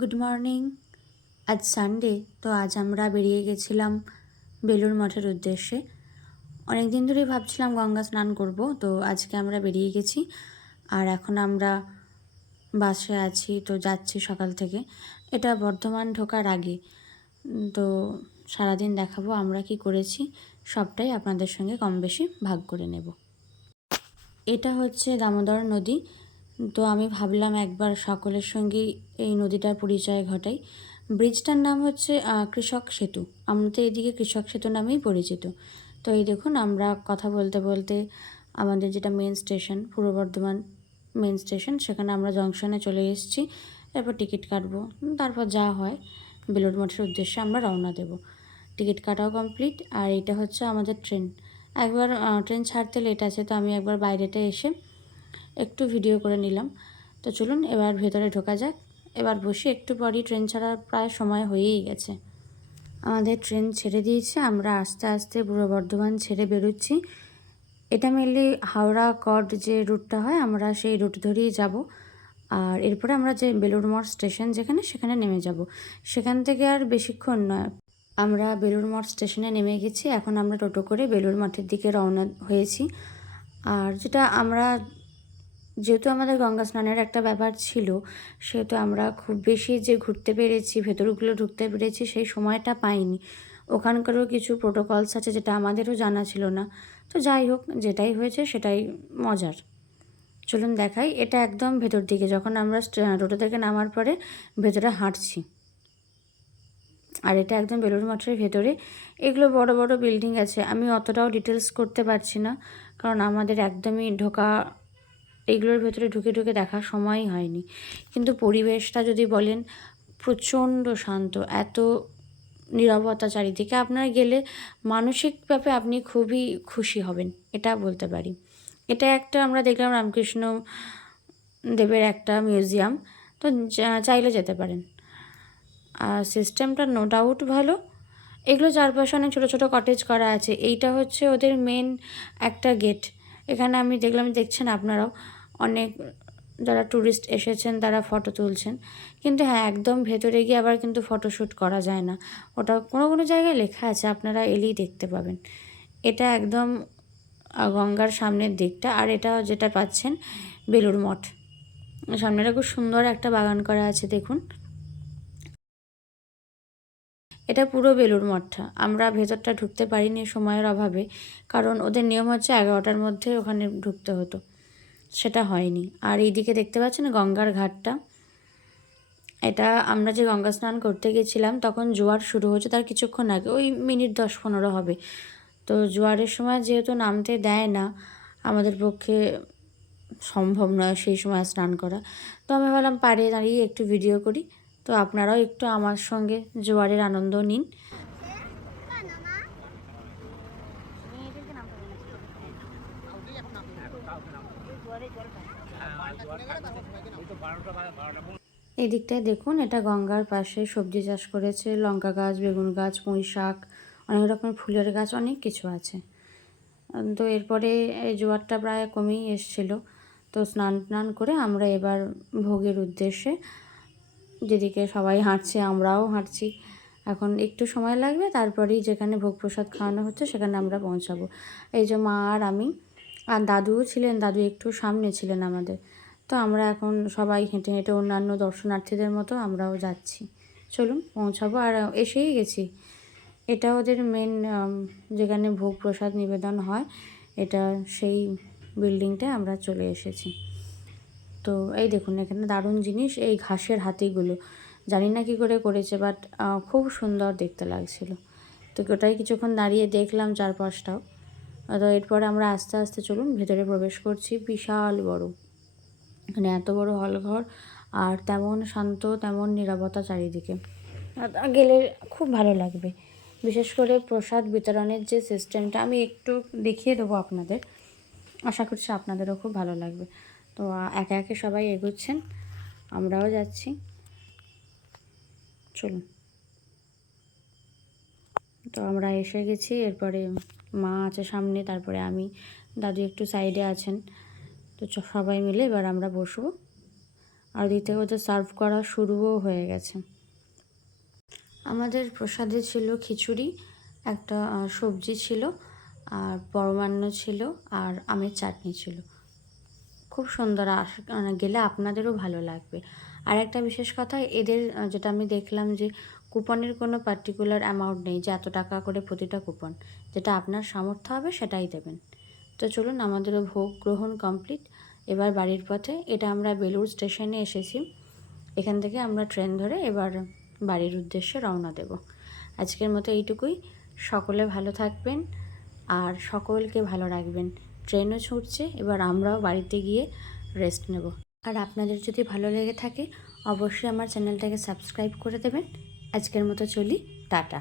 Good morning. আজ Sunday, তো আজ আমরা বেরিয়ে গেছিলাম বেলুড় মঠের উদ্দেশ্যে। অনেক দিন ধরেই ভাবছিলাম গঙ্গা স্নান করব, তো আজকে আমরা বেরিয়ে গেছি। আর এখন আমরা বাসে আছি, তো যাচ্ছি সকাল থেকে। এটা বর্ধমান ঢোকার আগে। তো সারাদিন দেখাবো আমরা কি করেছি, সবটাই আপনাদের সঙ্গে কম বেশি ভাগ করে নেব। এটা হচ্ছে দামোদর নদী। তো আমি ভাবলাম একবার সকলের সঙ্গেই এই নদীটার পরিচয় ঘটাই। ব্রিজটার নাম হচ্ছে কৃষক সেতু। আমাদের এদিকে কৃষক সেতু নামেই পরিচিত। তো এই দেখুন, আমরা কথা বলতে বলতে আমাদের যেটা মেন স্টেশন, পূর্ব বর্ধমান মেন স্টেশন, সেখানে আমরা জংশনে চলে এসেছি। এরপর টিকিট কাটবো, তারপর যা হয় বেলুড় মঠের উদ্দেশ্যে আমরা রওনা দেব। টিকিট কাটাও কমপ্লিট। আর এটা হচ্ছে আমাদের ট্রেন। একবার ট্রেন ছাড়তে লেট আছে, তো আমি একবার বাইরেটা এসে একটু ভিডিও করে নিলাম। তো চলুন এবার ভেতরে ঢোকা যাক। এবার বসে একটু পরই ট্রেন ছাড়ার প্রায় সময় হয়েই গেছে। আমাদের ট্রেন ছেড়ে দিয়েছে, আমরা আস্তে আস্তে পূর্ব বর্ধমান ছেড়ে বেরোচ্ছি। এটা মেনলি হাওড়া কড যে রুটটা হয়, আমরা সেই রুট ধরেই যাব। আর এরপরে আমরা যে বেলুড় মঠ স্টেশন যেখানে, সেখানে নেমে যাব। সেখান থেকে আর বেশিক্ষণ নয়, আমরা বেলুড় মঠ স্টেশনে নেমে গেছি। এখন আমরা টোটো করে বেলুড় মঠের দিকে রওনা হয়েছি। আর যেটা আমরা, যেহেতু আমাদের গঙ্গা স্নানের একটা ব্যাপার ছিল, সেহেতু আমরা খুব বেশি যে ঘুরতে পেরেছি, ভেতরগুলো ঢুকতে পেরেছি, সেই সময়টা পাইনি। ওখানকারও কিছু প্রোটোকলস আছে যেটা আমাদেরও জানা ছিল না। তো যাই হোক, যেটাই হয়েছে সেটাই মজার। চলুন দেখাই। এটা একদম ভেতর দিকে, যখন আমরা টোটো থেকে নামার পরে ভেতরে হাঁটছি। আর এটা একদম বেলুড় মঠের ভেতরে। এগুলো বড় বড় বিল্ডিং আছে, আমি অতটাও ডিটেলস করতে পারছি না, কারণ আমাদের একদমই ঢোকা, এগুলোর ভেতরে ঢুকে ঢুকে দেখার সময়ই হয়নি। কিন্তু পরিবেশটা যদি বলেন, প্রচণ্ড শান্ত, এত নীরবতা চারিদিকে। আপনার গেলে মানসিকভাবে আপনি খুবই খুশি হবেন, এটা বলতে পারি। এটা একটা আমরা দেখলাম রামকৃষ্ণ দেবের একটা মিউজিয়াম, তো চাইলে যেতে পারেন। আর সিস্টেমটা নো ডাউট ভালো। এগুলো চারপাশে অনেক ছোটো ছোটো কটেজ করা আছে। এইটা হচ্ছে ওদের মেন একটা গেট। এখানে আমি দেখলাম, দেখছেন আপনারাও, অনেক যারা ট্যুরিস্ট এসেছেন তারা ফটো তুলছেন। কিন্তু হ্যাঁ, একদম ভেতরে গিয়ে আবার কিন্তু ফটোশ্যুট করা যায় না। ওটা কোনো কোনো জায়গায় লেখা আছে, আপনারা এলেই দেখতে পাবেন। এটা একদম গঙ্গার সামনের দিকটা। আর এটা যেটা পাচ্ছেন বেলুড় মঠ, সামনেটা খুব সুন্দর একটা বাগান করা আছে, দেখুন। এটা পুরো বেলুড় মঠটা। আমরা ভেতরটা ঢুকতে পারিনি সময়ের অভাবে, কারণ ওদের নিয়ম হচ্ছে 11টার মধ্যে ওখানে ঢুকতে হতো, সেটা হয়নি। আর এইদিকে দেখতে পাচ্ছেন গঙ্গার ঘাটটা। এটা আমরা যে গঙ্গা স্নান করতে গেছিলাম, তখন জোয়ার শুরু হয়েছে তার কিছুক্ষণ আগে, ওই মিনিট 10-15 হবে। তো জোয়ারের সময় যেহেতু নামতে দেয় না, আমাদের পক্ষে সম্ভব নয় সেই সময় স্নান করা। তো আমি ভাবলাম পাড়ে দাঁড়িয়ে একটু ভিডিও করি। তো আপনারাও একটু আমার সঙ্গে জোয়ারের আনন্দ নিন। এদিকটায় দেখুন, এটা গঙ্গার পাশে সবজি চাষ করেছে, লঙ্কা গাছ, বেগুন গাছ, পুঁই শাক, অনেক রকমের ফুলের গাছ, অনেক কিছু আছে। তো এরপরে এই জোয়ারটা প্রায় কমেই এসছিল। তো স্নান টান করে আমরা এবার ভোগের উদ্দেশ্যে, যেদিকে সবাই হাঁটছে আমরাও হাঁটছি। এখন একটু সময় লাগবে, তারপরেই যেখানে ভোগ প্রসাদ খাওয়ানো হচ্ছে সেখানে আমরা পৌঁছাবো। এই যে মা আর আমি, আর দাদুও ছিলেন, দাদু একটু সামনে ছিলেন আমাদের। তো আমরা এখন সবাই হেঁটে হেঁটে অন্যান্য দর্শনার্থীদের মতো আমরাও যাচ্ছি। চলুন পৌঁছাবো। আর এসেই গেছি। এটা ওদের মেন, যেখানে ভোগ প্রসাদ নিবেদন হয়, এটা সেই বিল্ডিংটায় আমরা চলে এসেছি। তো এই দেখুন, এখানে দারুণ জিনিস, এই ঘাসের হাতিগুলো, জানি না কী করে করেছে, বাট খুব সুন্দর দেখতে লাগছিল। তো ওটাই কিছুক্ষণ দাঁড়িয়ে দেখলাম চারপাশটাও। তো এরপরে আমরা আস্তে আস্তে চলুন ভেতরে প্রবেশ করছি। বিশাল বড়, মানে এত বড় হলঘর, আর তেমন শান্ত, তেমন নীরবতা চারিদিকে। গেলে খুব ভালো লাগবে। বিশেষ করে প্রসাদ বিতরণের যে সিস্টেমটা, আমি একটু দেখিয়ে দেবো আপনাদের, আশা করছি আপনাদেরও খুব ভালো লাগবে। তো একে একে সবাই এগোচ্ছেন, আমরাও যাচ্ছি। চলুন। তো আমরা এসে গেছি। এরপরে মা আছে সামনে, তারপরে আমি, দাদু একটু সাইডে আছেন। তো সবাই মিলে এবার আমরা বসবো। আর দিক থেকে ওদের সার্ভ করা শুরুও হয়ে গেছে। আমাদের প্রসাদে ছিল খিচুড়ি, একটা সবজি ছিল, আর পরমান্ন ছিল, আর আমের চাটনি ছিল। খুব সুন্দর, গেলে আপনাদেরও ভালো লাগবে। আর একটা বিশেষ কথা, এদের যেটা আমি দেখলাম যে কুপনের কোনো পার্টিকুলার অ্যামাউন্ট নেই যে এত টাকা করে প্রতিটা কুপন, যেটা আপনার সামর্থ্য হবে সেটাই দেবেন। তো চলুন, আমাদেরও ভোগ গ্রহণ কমপ্লিট, এবার বাড়ির পথে। এটা আমরা বেলুড় স্টেশনে এসেছি, এখান থেকে আমরা ট্রেন ধরে এবার বাড়ির উদ্দেশ্যে রওনা দেব। আজকের মতো এইটুকুই। সকলে ভালো থাকবেন আর সকলকে ভালো রাখবেন। ট্রেনও ছুটছে, এবার আমরাও বাড়িতে গিয়ে রেস্ট নেব। আর আপনাদের যদি ভালো লেগে থাকে অবশ্যই আমার চ্যানেলটাকে সাবস্ক্রাইব করে দেবেন। আজকের মতো চলি, টাটা।